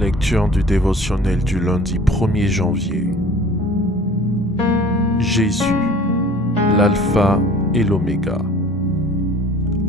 Lecture du dévotionnel du lundi 1er janvier. Jésus, l'alpha et l'oméga.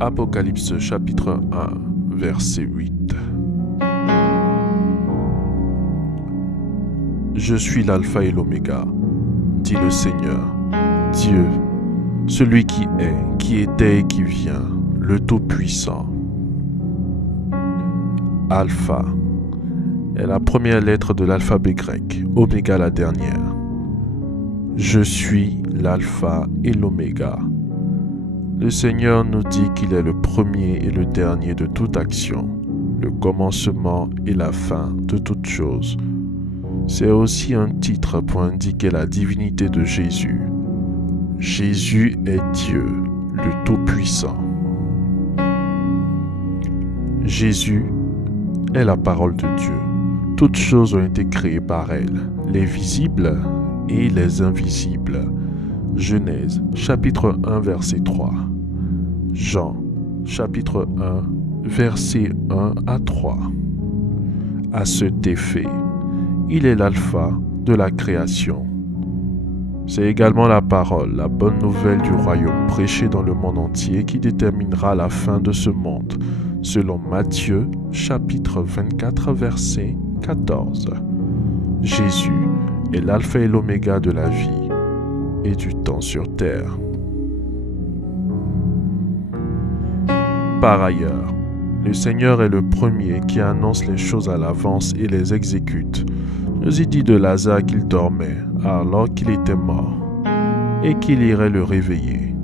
Apocalypse chapitre 1, verset 8. Je suis l'alpha et l'oméga, dit le Seigneur, Dieu, celui qui est, qui était et qui vient, le Tout-Puissant. Alpha est la première lettre de l'alphabet grec, oméga la dernière. Je suis l'alpha et l'oméga. Le Seigneur nous dit qu'il est le premier et le dernier de toute action, le commencement et la fin de toute chose. C'est aussi un titre pour indiquer la divinité de Jésus. Jésus est Dieu, le Tout-Puissant. Jésus est la parole de Dieu. Toutes choses ont été créées par elle, les visibles et les invisibles. Genèse, chapitre 1, verset 3. Jean, chapitre 1, verset 1 à 3. À cet effet, il est l'alpha de la création. C'est également la parole, la bonne nouvelle du royaume prêchée dans le monde entier qui déterminera la fin de ce monde, selon Matthieu, chapitre 24, verset 14. Jésus est l'alpha et l'oméga de la vie et du temps sur terre. Par ailleurs, le Seigneur est le premier qui annonce les choses à l'avance et les exécute. Jésus dit de Lazare qu'il dormait alors qu'il était mort et qu'il irait le réveiller.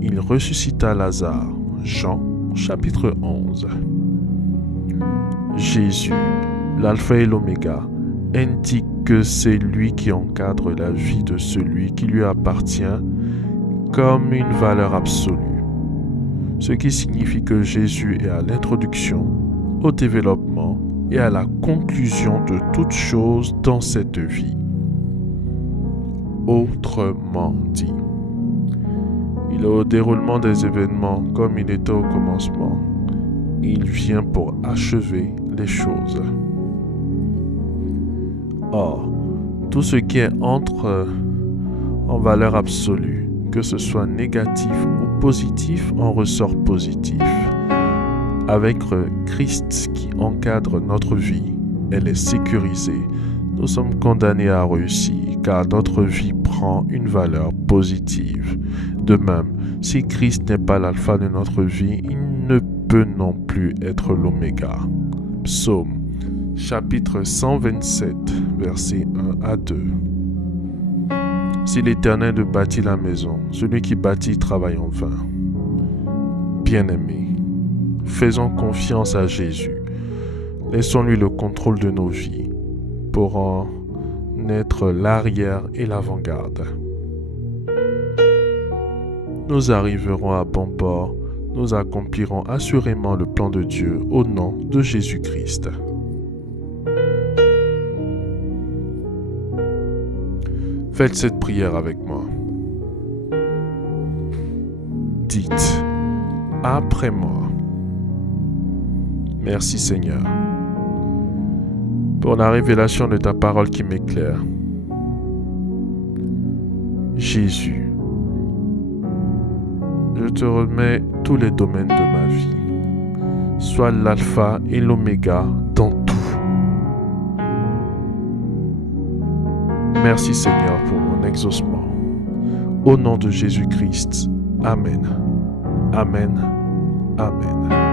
Il ressuscita Lazare. Jean, chapitre 11. Jésus, l'alpha et l'oméga, indique que c'est lui qui encadre la vie de celui qui lui appartient comme une valeur absolue. Ce qui signifie que Jésus est à l'introduction, au développement et à la conclusion de toute chose dans cette vie. Autrement dit, il est au déroulement des événements comme il était au commencement. Il vient pour achever les choses. Or, tout ce qui entre en valeur absolue, que ce soit négatif ou positif, en ressort positif. Avec Christ qui encadre notre vie, elle est sécurisée. Nous sommes condamnés à réussir car notre vie prend une valeur positive. De même, si Christ n'est pas l'alpha de notre vie, il ne peut non plus être l'oméga. Psaume, chapitre 127, versets 1 à 2. Si l'Éternel ne bâtit la maison, celui qui bâtit travaille en vain. Bien-aimés, faisons confiance à Jésus. Laissons-lui le contrôle de nos vies pour en être l'arrière et l'avant-garde. Nous arriverons à bon port, nous accomplirons assurément le plan de Dieu au nom de Jésus-Christ. Faites cette prière avec moi. Dites, après moi. Merci Seigneur pour la révélation de ta parole qui m'éclaire. Jésus, je te remets tous les domaines de ma vie. Sois l'alpha et l'oméga dans tout. Merci Seigneur pour mon exaucement. Au nom de Jésus-Christ. Amen. Amen. Amen.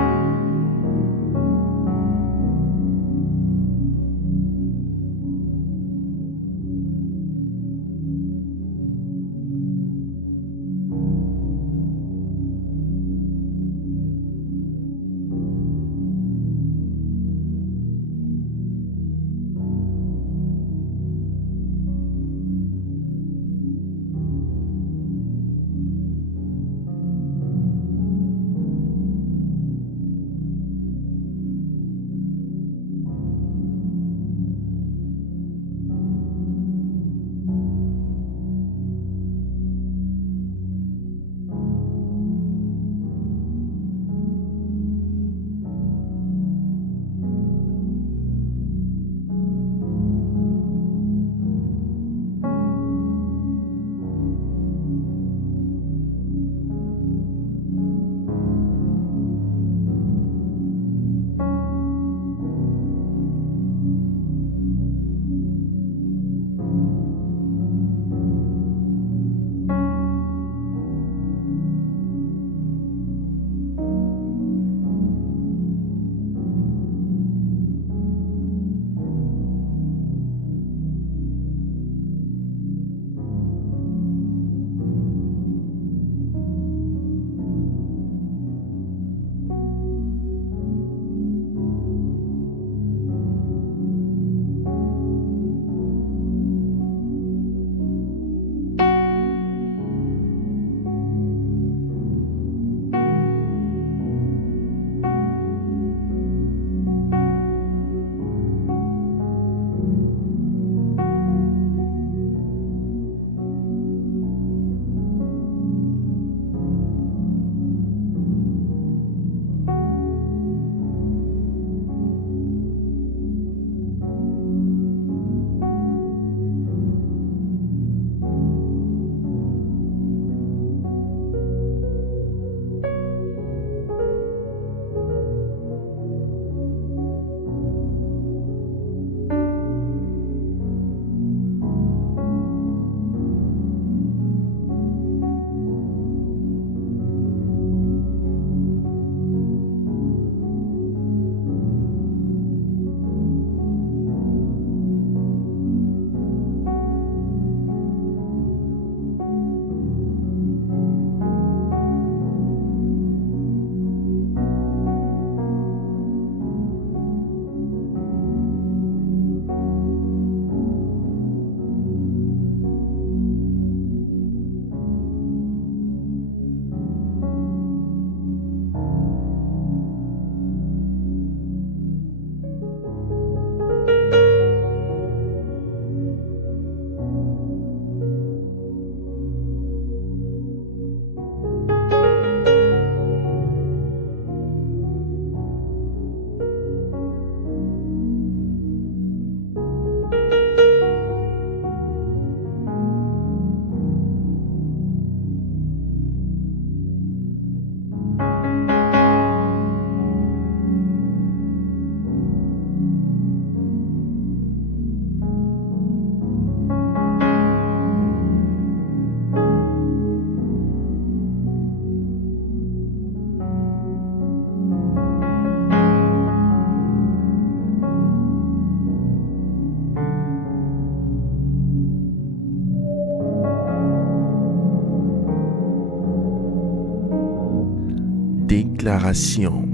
Déclaration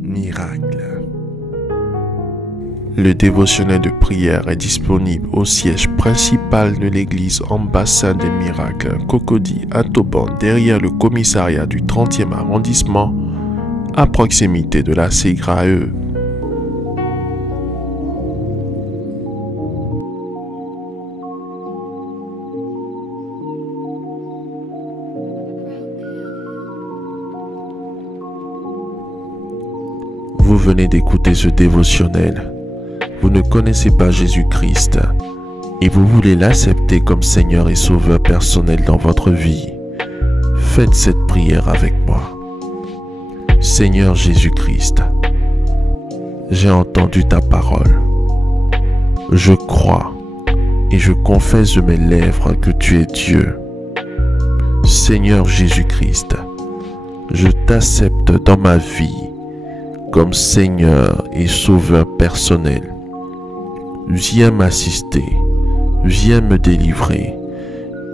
miracle. Le dévotionnel de prière est disponible au siège principal de l'église Ambassade des Miracles, Cocody à Toban, derrière le commissariat du 30e arrondissement, à proximité de la CGRAE. Vous venez d'écouter ce dévotionnel. Vous ne connaissez pas Jésus-Christ et vous voulez l'accepter comme Seigneur et Sauveur personnel dans votre vie. Faites cette prière avec moi. Seigneur Jésus-Christ, j'ai entendu ta parole. Je crois et je confesse de mes lèvres que tu es Dieu. Seigneur Jésus-Christ, je t'accepte dans ma vie comme Seigneur et Sauveur personnel. Viens m'assister, viens me délivrer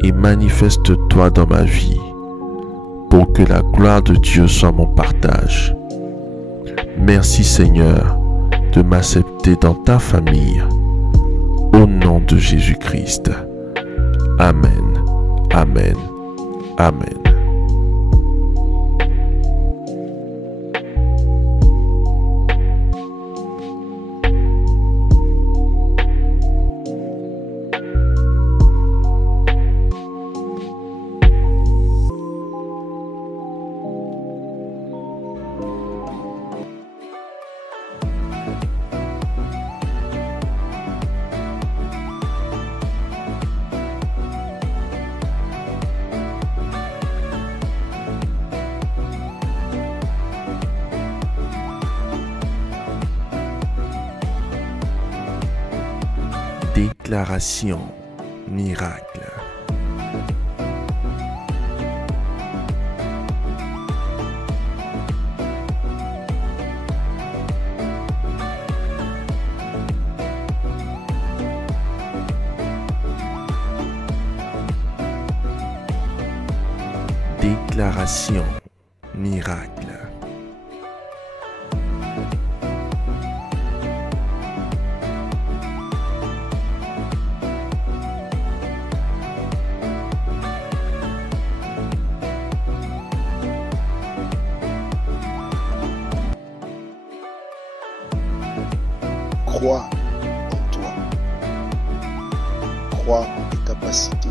et manifeste-toi dans ma vie pour que la gloire de Dieu soit mon partage. Merci Seigneur de m'accepter dans ta famille. Au nom de Jésus-Christ. Amen, amen, amen. Déclaration miracle. Déclaration miracle. Crois en toi. Crois en tes capacités.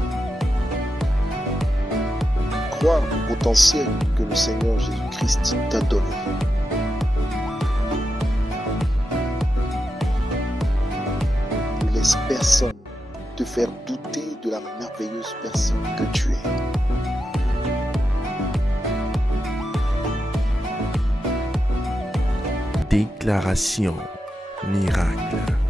Crois au potentiel que le Seigneur Jésus-Christ t'a donné. Ne laisse personne te faire douter de la merveilleuse personne que tu es. Déclaration miracle.